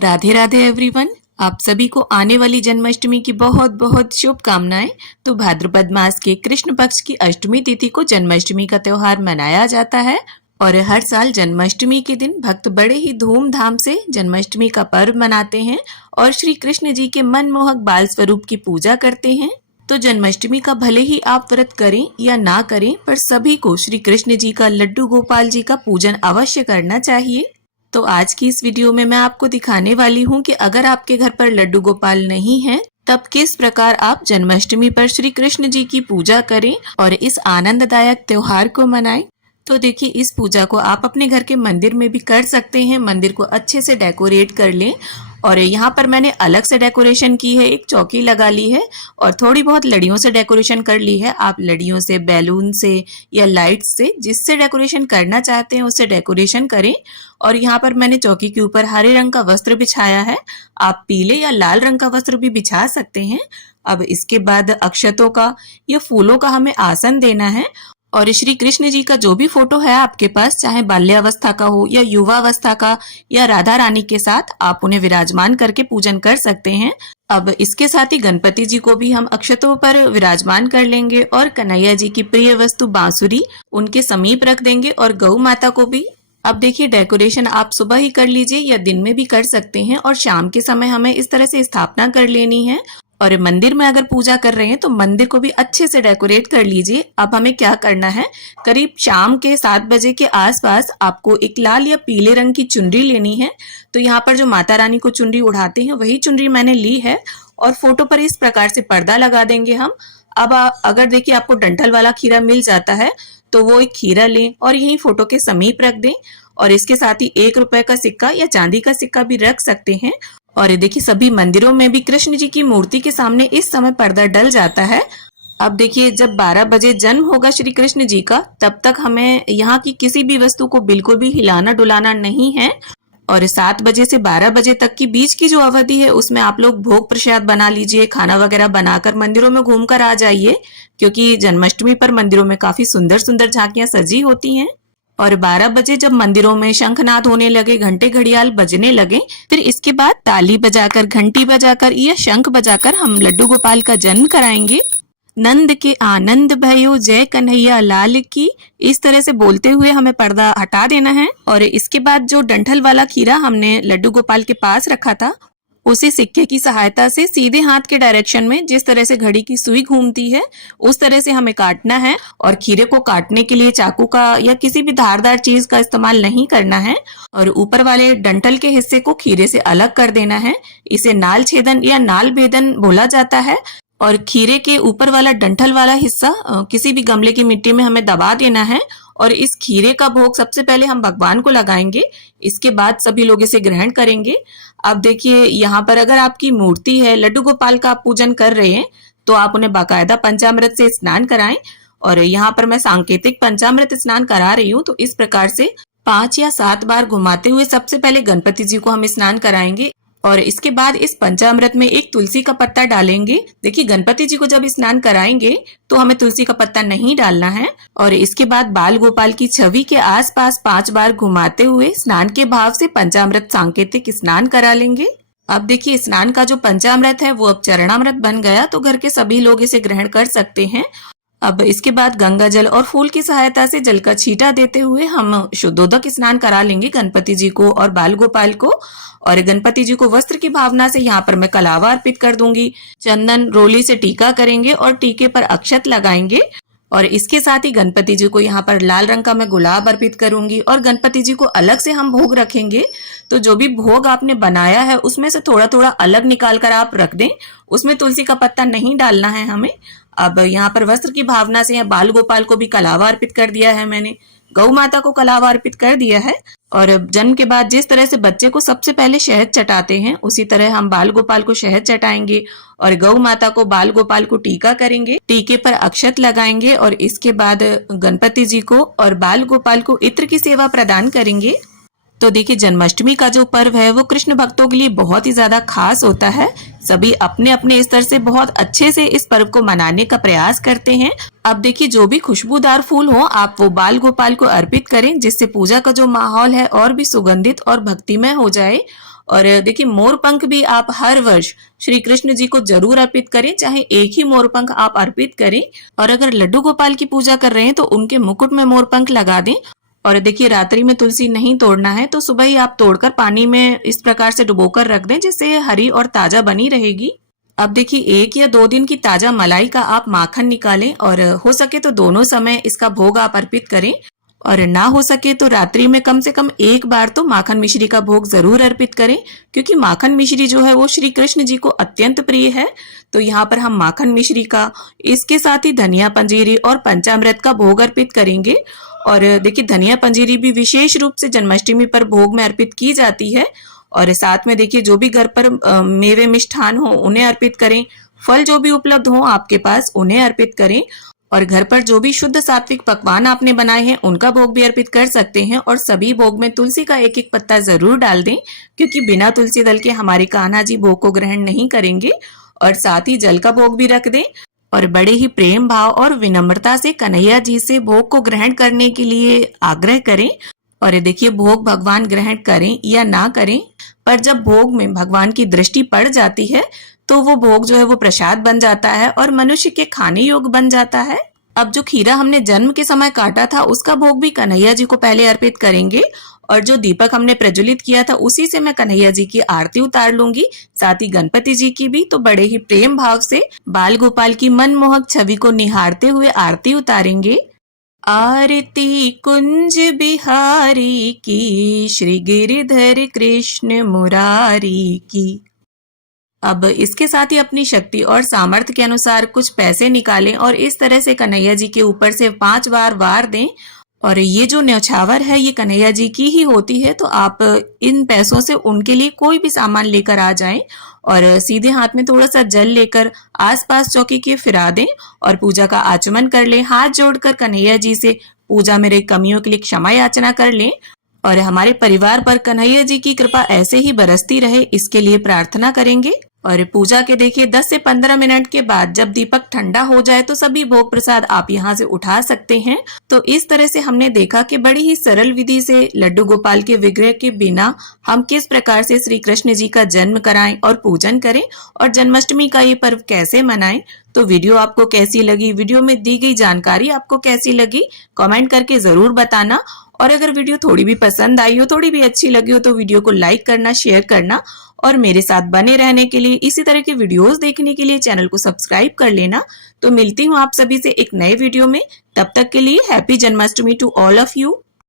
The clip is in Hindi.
राधे राधे एवरीवन। आप सभी को आने वाली जन्माष्टमी की बहुत बहुत शुभकामनाएं। तो भाद्रपद मास के कृष्ण पक्ष की अष्टमी तिथि को जन्माष्टमी का त्योहार मनाया जाता है और हर साल जन्माष्टमी के दिन भक्त बड़े ही धूमधाम से जन्माष्टमी का पर्व मनाते हैं और श्री कृष्ण जी के मनमोहक बाल स्वरूप की पूजा करते हैं। तो जन्माष्टमी का भले ही आप व्रत करें या ना करें, पर सभी को श्री कृष्ण जी का लड्डू गोपाल जी का पूजन अवश्य करना चाहिए। तो आज की इस वीडियो में मैं आपको दिखाने वाली हूँ कि अगर आपके घर पर लड्डू गोपाल नहीं है तब किस प्रकार आप जन्माष्टमी पर श्री कृष्ण जी की पूजा करें और इस आनंददायक त्योहार को मनाएं। तो देखिए, इस पूजा को आप अपने घर के मंदिर में भी कर सकते हैं। मंदिर को अच्छे से डेकोरेट कर लें और यहाँ पर मैंने अलग से डेकोरेशन की है, एक चौकी लगा ली है और थोड़ी बहुत लड़ियों से डेकोरेशन कर ली है। आप लड़ियों से, बैलून से या लाइट से, जिससे डेकोरेशन करना चाहते हैं उससे डेकोरेशन करें। और यहाँ पर मैंने चौकी के ऊपर हरे रंग का वस्त्र बिछाया है, आप पीले या लाल रंग का वस्त्र भी बिछा सकते हैं। अब इसके बाद अक्षतों का या फूलों का हमें आसन देना है और श्री कृष्ण जी का जो भी फोटो है आपके पास, चाहे बाल्यावस्था का हो या युवावस्था का या राधा रानी के साथ, आप उन्हें विराजमान करके पूजन कर सकते हैं। अब इसके साथ ही गणपति जी को भी हम अक्षतों पर विराजमान कर लेंगे और कन्हैया जी की प्रिय वस्तु बांसुरी उनके समीप रख देंगे और गौ माता को भी। अब देखिए, डेकोरेशन आप सुबह ही कर लीजिए या दिन में भी कर सकते हैं और शाम के समय हमें इस तरह से स्थापना कर लेनी है। और मंदिर में अगर पूजा कर रहे हैं तो मंदिर को भी अच्छे से डेकोरेट कर लीजिए। अब हमें क्या करना है, करीब शाम के 7 बजे के आसपास आपको एक लाल या पीले रंग की चुनरी लेनी है। तो यहाँ पर जो माता रानी को चुनरी उड़ाते हैं वही चुनरी मैंने ली है और फोटो पर इस प्रकार से पर्दा लगा देंगे हम। अब अगर देखिए आपको डंठल वाला खीरा मिल जाता है तो वो एक खीरा लें और यही फोटो के समीप रख दें और इसके साथ ही 1 रुपए का सिक्का या चांदी का सिक्का भी रख सकते हैं। और देखिए, सभी मंदिरों में भी कृष्ण जी की मूर्ति के सामने इस समय पर्दा डल जाता है। अब देखिए, जब 12 बजे जन्म होगा श्री कृष्ण जी का, तब तक हमें यहाँ की किसी भी वस्तु को बिल्कुल भी हिलाना डुलाना नहीं है। और 7 बजे से 12 बजे तक की बीच की जो अवधि है उसमें आप लोग भोग प्रसाद बना लीजिए, खाना वगैरह बनाकर मंदिरों में घूमकर आ जाइए, क्योंकि जन्माष्टमी पर मंदिरों में काफी सुंदर सुंदर झांकियां सजी होती हैं। और 12 बजे जब मंदिरों में शंखनाद होने लगे, घंटे घड़ियाल बजने लगे, फिर इसके बाद ताली बजाकर, घंटी बजाकर या शंख बजाकर हम लड्डू गोपाल का जन्म कराएंगे। नंद के आनंद भयो जय कन्हैया लाल की, इस तरह से बोलते हुए हमें पर्दा हटा देना है। और इसके बाद जो डंठल वाला खीरा हमने लड्डू गोपाल के पास रखा था उसे सिक्के की सहायता से सीधे हाथ के डायरेक्शन में, जिस तरह से घड़ी की सुई घूमती है उस तरह से हमें काटना है। और खीरे को काटने के लिए चाकू का या किसी भी धारदार चीज का इस्तेमाल नहीं करना है और ऊपर वाले डंठल के हिस्से को खीरे से अलग कर देना है। इसे नाल छेदन या नाल भेदन बोला जाता है। और खीरे के ऊपर वाला डंठल वाला हिस्सा किसी भी गमले की मिट्टी में हमें दबा देना है और इस खीरे का भोग सबसे पहले हम भगवान को लगाएंगे, इसके बाद सभी लोग इसे ग्रहण करेंगे। अब देखिए, यहाँ पर अगर आपकी मूर्ति है, लड्डू गोपाल का आप पूजन कर रहे हैं, तो आप उन्हें बाकायदा पंचामृत से स्नान कराएं। और यहाँ पर मैं सांकेतिक पंचामृत स्नान करा रही हूँ, तो इस प्रकार से 5 या 7 बार घुमाते हुए सबसे पहले गणपति जी को हम स्नान कराएंगे और इसके बाद इस पंचामृत में एक तुलसी का पत्ता डालेंगे। देखिए, गणपति जी को जब स्नान कराएंगे तो हमें तुलसी का पत्ता नहीं डालना है। और इसके बाद बाल गोपाल की छवि के आसपास 5 बार घुमाते हुए स्नान के भाव से पंचामृत सांकेतिक स्नान करा लेंगे। अब देखिए, स्नान का जो पंचामृत है वो अब चरणामृत बन गया, तो घर के सभी लोग इसे ग्रहण कर सकते हैं। अब इसके बाद गंगा जल और फूल की सहायता से जल का छींटा देते हुए हम शुद्धोदक स्नान करा लेंगे गणपति जी को और बाल गोपाल को। और गणपति जी को वस्त्र की भावना से यहाँ पर मैं कलावा अर्पित कर दूंगी। चंदन रोली से टीका करेंगे और टीके पर अक्षत लगाएंगे और इसके साथ ही गणपति जी को यहाँ पर लाल रंग का मैं गुलाब अर्पित करूंगी और गणपति जी को अलग से हम भोग रखेंगे। तो जो भी भोग आपने बनाया है उसमें से थोड़ा थोड़ा अलग निकाल कर आप रख दें, उसमें तुलसी का पत्ता नहीं डालना है हमें। अब यहाँ पर वस्त्र की भावना से बाल गोपाल को भी कलावा अर्पित कर दिया है मैंने, गौ माता को कलावा अर्पित कर दिया है। और जन्म के बाद जिस तरह से बच्चे को सबसे पहले शहद चटाते हैं, उसी तरह हम बाल गोपाल को शहद चटाएंगे और गौ माता को, बाल गोपाल को टीका करेंगे, टीके पर अक्षत लगाएंगे और इसके बाद गणपति जी को और बाल गोपाल को इत्र की सेवा प्रदान करेंगे। तो देखिए, जन्माष्टमी का जो पर्व है वो कृष्ण भक्तों के लिए बहुत ही ज्यादा खास होता है। सभी अपने अपने स्तर से बहुत अच्छे से इस पर्व को मनाने का प्रयास करते हैं। अब देखिए, जो भी खुशबूदार फूल हो आप वो बाल गोपाल को अर्पित करें, जिससे पूजा का जो माहौल है और भी सुगंधित और भक्तिमय हो जाए। और देखिए मोर पंख भी आप हर वर्ष श्री कृष्ण जी को जरूर अर्पित करें, चाहे एक ही मोर पंख आप अर्पित करें। और अगर लड्डू गोपाल की पूजा कर रहे हैं तो उनके मुकुट में मोर पंख लगा दें। और देखिए रात्रि में तुलसी नहीं तोड़ना है तो सुबह ही आप तोड़कर पानी में इस प्रकार से डुबोकर रख दें, जिससे हरी और ताजा बनी रहेगी। अब देखिए 1 या 2 दिन की ताजा मलाई का आप माखन निकालें और हो सके तो दोनों समय इसका भोग आप अर्पित करें। और ना हो सके तो रात्रि में कम से कम एक बार तो माखन मिश्री का भोग जरूर अर्पित करें, क्योंकि माखन मिश्री जो है वो श्री कृष्ण जी को अत्यंत प्रिय है। तो यहाँ पर हम माखन मिश्री का, इसके साथ ही धनिया पंजीरी और पंचामृत का भोग अर्पित करेंगे। और देखिए धनिया पंजीरी भी विशेष रूप से जन्माष्टमी पर भोग में अर्पित की जाती है। और साथ में देखिए जो भी घर पर मेवे मिष्ठान हो उन्हें अर्पित करें, फल जो भी उपलब्ध हो आपके पास उन्हें अर्पित करें। और घर पर जो भी शुद्ध सात्विक पकवान आपने बनाए हैं उनका भोग भी अर्पित कर सकते हैं। और सभी भोग में तुलसी का एक एक पत्ता जरूर डाल दें, क्योंकि बिना तुलसी दल के हमारे कान्हा जी भोग को ग्रहण नहीं करेंगे। और साथ ही जल का भोग भी रख दें और बड़े ही प्रेम भाव और विनम्रता से कन्हैया जी से भोग को ग्रहण करने के लिए आग्रह करें। और देखिए भोग भगवान ग्रहण करें या ना करें, पर जब भोग में भगवान की दृष्टि पड़ जाती है तो वो भोग जो है वो प्रसाद बन जाता है और मनुष्य के खाने योग्य बन जाता है। अब जो खीरा हमने जन्म के समय काटा था उसका भोग भी कन्हैया जी को पहले अर्पित करेंगे। और जो दीपक हमने प्रज्वलित किया था उसी से मैं कन्हैया जी की आरती उतार लूंगी, साथ ही गणपति जी की भी। तो बड़े ही प्रेम भाव से बाल गोपाल की मनमोहक छवि को निहारते हुए आरती उतारेंगे। आरती कुंज बिहारी की, श्री गिरिधर कृष्ण मुरारी की। अब इसके साथ ही अपनी शक्ति और सामर्थ्य के अनुसार कुछ पैसे निकालें और इस तरह से कन्हैया जी के ऊपर से 5 बार वार दें। और ये जो न्यौछावर है ये कन्हैया जी की ही होती है, तो आप इन पैसों से उनके लिए कोई भी सामान लेकर आ जाएं और सीधे हाथ में थोड़ा सा जल लेकर आसपास चौकी के फिरा दें और पूजा का आचमन कर लें। हाथ जोड़कर कन्हैया जी से पूजा में रही कमियों के लिए क्षमा याचना कर लें और हमारे परिवार पर कन्हैया जी की कृपा ऐसे ही बरसती रहे, इसके लिए प्रार्थना करेंगे। और पूजा के देखिए 10 से 15 मिनट के बाद जब दीपक ठंडा हो जाए तो सभी भोग प्रसाद आप यहाँ से उठा सकते हैं। तो इस तरह से हमने देखा कि बड़ी ही सरल विधि से लड्डू गोपाल के विग्रह के बिना हम किस प्रकार से श्री कृष्ण जी का जन्म कराएं और पूजन करें और जन्माष्टमी का ये पर्व कैसे मनाएं। तो वीडियो आपको कैसी लगी, वीडियो में दी गई जानकारी आपको कैसी लगी, कमेंट करके जरूर बताना। और अगर वीडियो थोड़ी भी पसंद आई हो, थोड़ी भी अच्छी लगी हो तो वीडियो को लाइक करना, शेयर करना और मेरे साथ बने रहने के लिए, इसी तरह के वीडियोस देखने के लिए चैनल को सब्सक्राइब कर लेना। तो मिलती हूँ आप सभी से एक नए वीडियो में, तब तक के लिए happy Janmashtami to all of you.